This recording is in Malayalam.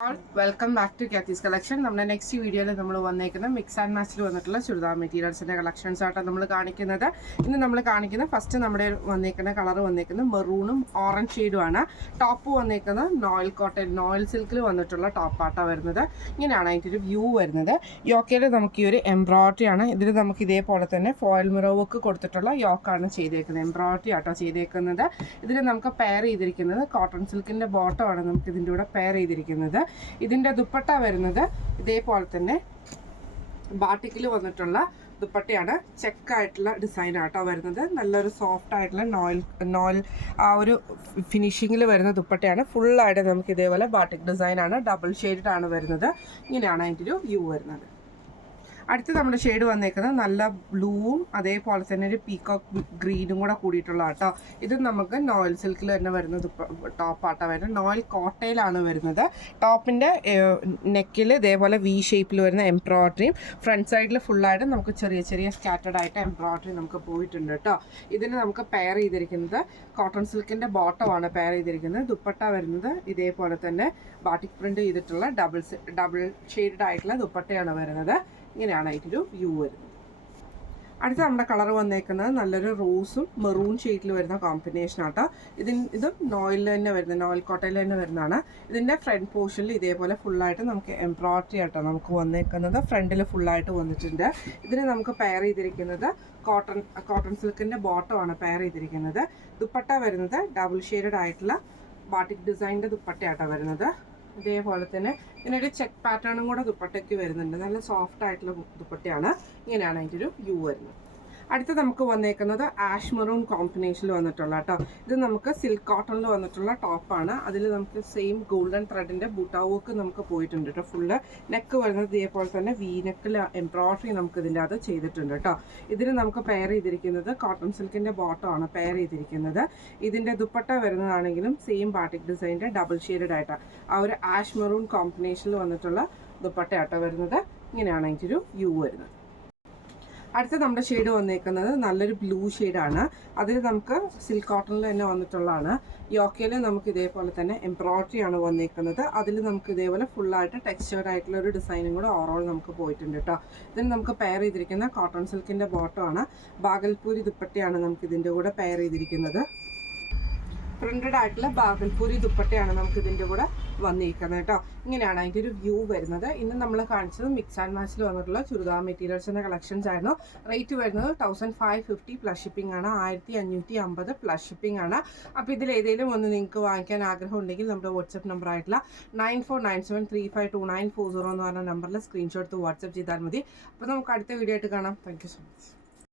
വെൽക്കം ബാക്ക് ടു കാത്തീസ് കളക്ഷൻ. നമ്മുടെ നെക്സ്റ്റ് വീഡിയോയിൽ നമ്മൾ വന്നേക്കുന്നത് മിക്സ് ആൻഡ് മാച്ചിൽ വന്നിട്ടുള്ള ചുരിദാർ മെറ്റീരിയൽസിൻ്റെ കളക്ഷൻസ് ആയിട്ടാണ് നമ്മൾ കാണിക്കുന്നത്. ഇന്ന് നമ്മൾ കാണിക്കുന്ന ഫസ്റ്റ് നമ്മുടെ വന്നേക്കുന്ന കളർ വന്നേക്കുന്നത് മെറൂണും ഓറഞ്ച് ഷെയ്ഡുമാണ്. ടോപ്പ് വന്നേക്കുന്നത് നോയിൽ കോട്ടൺ നോയിൽ സിൽക്കിൽ വന്നിട്ടുള്ള ടോപ്പായിട്ടാണ് വരുന്നത്. ഇങ്ങനെയാണ് അതിൻ്റെ ഒരു വ്യൂ വരുന്നത്. യോക്കയിൽ നമുക്ക് ഈ ഒരു എംബ്രോയിഡറി ആണ്. ഇതിൽ നമുക്ക് ഇതേപോലെ തന്നെ ഫോയിൽ മിറർ വർക്ക് കൊടുത്തിട്ടുള്ള യോക്കാണ് ചെയ്തേക്കുന്നത്. എംബ്രോയിഡറി ആട്ടോ ചെയ്തേക്കുന്നത്. ഇതിൽ നമുക്ക് പെയർ ചെയ്തിരിക്കുന്നത് കോട്ടൺ സിൽക്കിൻ്റെ ബോട്ടമാണ് നമുക്ക് ഇതിൻ്റെ കൂടെ പെയർ ചെയ്തിരിക്കുന്നത്. ഇതിൻ്റെ ദുപ്പട്ട വരുന്നത് ഇതേപോലെ തന്നെ ബാട്ടിക്കിൽ വന്നിട്ടുള്ള ദുപ്പട്ടയാണ്. ചെക്കായിട്ടുള്ള ഡിസൈൻ ആട്ടോ വരുന്നത്. നല്ലൊരു സോഫ്റ്റ് ആയിട്ടുള്ള നോയിൽ ആ ഒരു ഫിനിഷിങ്ങിൽ വരുന്ന ദുപ്പട്ടയാണ്. ഫുള്ളായിട്ട് നമുക്ക് ഇതേപോലെ ബാട്ടിക് ഡിസൈനാണ്. ഡബിൾ ഷെയ്ഡ് ആണ് വരുന്നത്. ഇങ്ങനെയാണ് അതിൻ്റെ ഒരു വ്യൂ വരുന്നത്. അടുത്ത് നമ്മുടെ ഷെയ്ഡ് വന്നേക്കുന്നത് നല്ല ബ്ലൂവും അതേപോലെ തന്നെ ഒരു പീകോക്ക് ഗ്രീനും കൂടെ കൂടിയിട്ടുള്ള കേട്ടോ. ഇത് നമുക്ക് നോയിൽ സിൽക്കിൽ തന്നെ വരുന്ന ടോപ്പാട്ടോ വരുന്നത്. നോയിൽ കോട്ടയിലാണ് വരുന്നത്. ടോപ്പിൻ്റെ നെക്കിൽ ഇതേപോലെ വി ഷേപ്പിൽ വരുന്ന എംബ്രോയിഡറിയും ഫ്രണ്ട് സൈഡിൽ ഫുള്ളായിട്ട് നമുക്ക് ചെറിയ ചെറിയ സ്കാറ്റേഡ് ആയിട്ട് എംബ്രോയിഡറി നമുക്ക് പോയിട്ടുണ്ട് കേട്ടോ. ഇതിന് നമുക്ക് പെയർ ചെയ്തിരിക്കുന്നത് കോട്ടൺ സിൽക്കിൻ്റെ ബോട്ടമാണ് പെയർ ചെയ്തിരിക്കുന്നത്. ദുപ്പട്ട വരുന്നത് ഇതേപോലെ തന്നെ ബാട്ടിക് പ്രിന്റ് ചെയ്തിട്ടുള്ള ഡബിൾ ഷെയ്ഡഡ് ആയിട്ടുള്ള ദുപ്പട്ടയാണ് വരുന്നത്. ഇങ്ങനെയാണ് അതിൻ്റെ വ്യൂ വരുന്നത്. അടുത്ത നമ്മുടെ കളർ വന്നേക്കുന്നത് നല്ലൊരു റോസും മെറൂൺ ഷെയ്ഡിൽ വരുന്ന കോമ്പിനേഷൻ ആട്ടോ. ഇതും നോയിൽ തന്നെ വരുന്നത്, നോയിൽ കോട്ടയിൽ തന്നെ വരുന്നതാണ്. ഇതിൻ്റെ ഫ്രണ്ട് പോർഷനിൽ ഇതേപോലെ ഫുള്ളായിട്ട് നമുക്ക് എംബ്രോയിഡറി ആട്ടോ നമുക്ക് വന്നേക്കുന്നത്. ഫ്രണ്ടിൽ ഫുള്ളായിട്ട് വന്നിട്ടുണ്ട്. ഇതിന് നമുക്ക് പെയർ ചെയ്തിരിക്കുന്നത് കോട്ടൺ സിൽക്കിൻ്റെ ബോട്ടമാണ് പെയർ ചെയ്തിരിക്കുന്നത്. ദുപ്പട്ട വരുന്നത് ഡബിൾ ഷെയ്ഡഡ് ആയിട്ടുള്ള ബാട്ടിക് ഡിസൈനിൻ്റെ ദുപ്പട്ടയാട്ടോ വരുന്നത്. ഇതേപോലെ തന്നെ ഇതിനൊരു ചെക്ക് പാറ്റേണും കൂടെ ദുപ്പട്ടയ്ക്ക് വരുന്നുണ്ട്. നല്ല സോഫ്റ്റ് ആയിട്ടുള്ള ദുപ്പട്ടയാണ്. ഇങ്ങനെയാണ് അതിൻ്റെ ഒരു വ്യൂ വരുന്നത്. അടുത്ത് നമുക്ക് വന്നേക്കുന്നത് ആഷ് മെറൂൺ കോമ്പിനേഷനിൽ വന്നിട്ടുള്ള കേട്ടോ. ഇത് നമുക്ക് സിൽക്ക് കോട്ടണിൽ വന്നിട്ടുള്ള ടോപ്പാണ്. അതിൽ നമുക്ക് സെയിം ഗോൾഡൻ ത്രെഡിൻ്റെ ബൂട്ടാ വർക്ക് നമുക്ക് പോയിട്ടുണ്ട് കേട്ടോ. ഫുള്ള് നെക്ക് വരുന്നത് ഇതേപോലെ തന്നെ വി നെക്കിൽ എംബ്രോയിഡറി നമുക്ക് ഇതിൻ്റെ അത് ചെയ്തിട്ടുണ്ട് കേട്ടോ. ഇതിന് നമുക്ക് പെയർ ചെയ്തിരിക്കുന്നത് കോട്ടൺ സിൽക്കിൻ്റെ ബോട്ടമാണ് പെയർ ചെയ്തിരിക്കുന്നത്. ഇതിൻ്റെ ദുപ്പട്ട വരുന്നതാണെങ്കിലും സെയിം ബാട്ടിക് ഡിസൈൻ്റെ ഡബിൾ ഷെയ്ഡഡ് ആയിട്ടാണ് ആ ഒരു ആഷ് മെറൂൺ കോമ്പിനേഷനിൽ വന്നിട്ടുള്ള ദുപ്പട്ടയാട്ടോ വരുന്നത്. ഇങ്ങനെയാണ് അതിൻ്റെ ഒരു വ്യൂ വരുന്നത്. അടുത്ത നമ്മുടെ ഷെയ്ഡ് വന്നേക്കുന്നത് നല്ലൊരു ബ്ലൂ ഷെയ്ഡാണ്. അതിൽ നമുക്ക് സിൽക്ക് കോട്ടണിൽ തന്നെ വന്നിട്ടുള്ളതാണ്. യോക്കയിൽ നമുക്ക് ഇതേപോലെ തന്നെ എംബ്രോയിഡറി ആണ് വന്നേക്കുന്നത്. അതിൽ നമുക്ക് ഇതേപോലെ ഫുള്ളായിട്ട് ടെക്സ്ചേർഡ് ആയിട്ടുള്ള ഒരു ഡിസൈനും കൂടെ ഓവറോൾ നമുക്ക് പോയിട്ടുണ്ട് കേട്ടോ. ഇതിന് നമുക്ക് പെയർ ചെയ്തിരിക്കുന്ന കോട്ടൺ സിൽക്കിൻ്റെ ബോട്ടമാണ്. ബാഗൽപൂരി ദുപ്പട്ടയാണ് നമുക്ക് ഇതിൻ്റെ കൂടെ പെയർ ചെയ്തിരിക്കുന്നത്. പ്രിന്റഡ് ആയിട്ടുള്ള ബാഗൽപൂരി ദുപ്പട്ടയാണ് നമുക്ക് ഇതിൻ്റെ കൂടെ വന്നിരിക്കുന്നത് കേട്ടോ. ഇങ്ങനെയാണ് അതിൻ്റെ ഒരു വ്യൂ വരുന്നത്. ഇന്ന് നമ്മൾ കാണിച്ചത് മിക്സ് ആൻഡ് മാച്ചിൽ വന്നിട്ടുള്ള ചുരിദാർ മെറ്റീരിയൽസിൻ്റെ കളക്ഷൻസ് ആയിരുന്നു. റേറ്റ് വരുന്നത് 1550 പ്ലസ് ഷിപ്പിംഗ് ആണ്. 1550 പ്ലസ് ഷിപ്പിംഗ് ആണ്. അപ്പോൾ ഇതിൽ ഏതെങ്കിലും ഒന്ന് നിങ്ങൾക്ക് വാങ്ങിക്കാൻ ആഗ്രഹം ഉണ്ടെങ്കിൽ നമ്മുടെ വാട്സപ്പ് നമ്പർ ആയിട്ടുള്ള 9497352940 എന്ന് പറഞ്ഞ നമ്പറിൽ സ്ക്രീൻഷോട്ട് വാട്സപ്പ് ചെയ്താൽ മതി. അപ്പോൾ നമുക്ക് അടുത്ത വീഡിയോ ആയിട്ട് കാണാം. Thank you so much.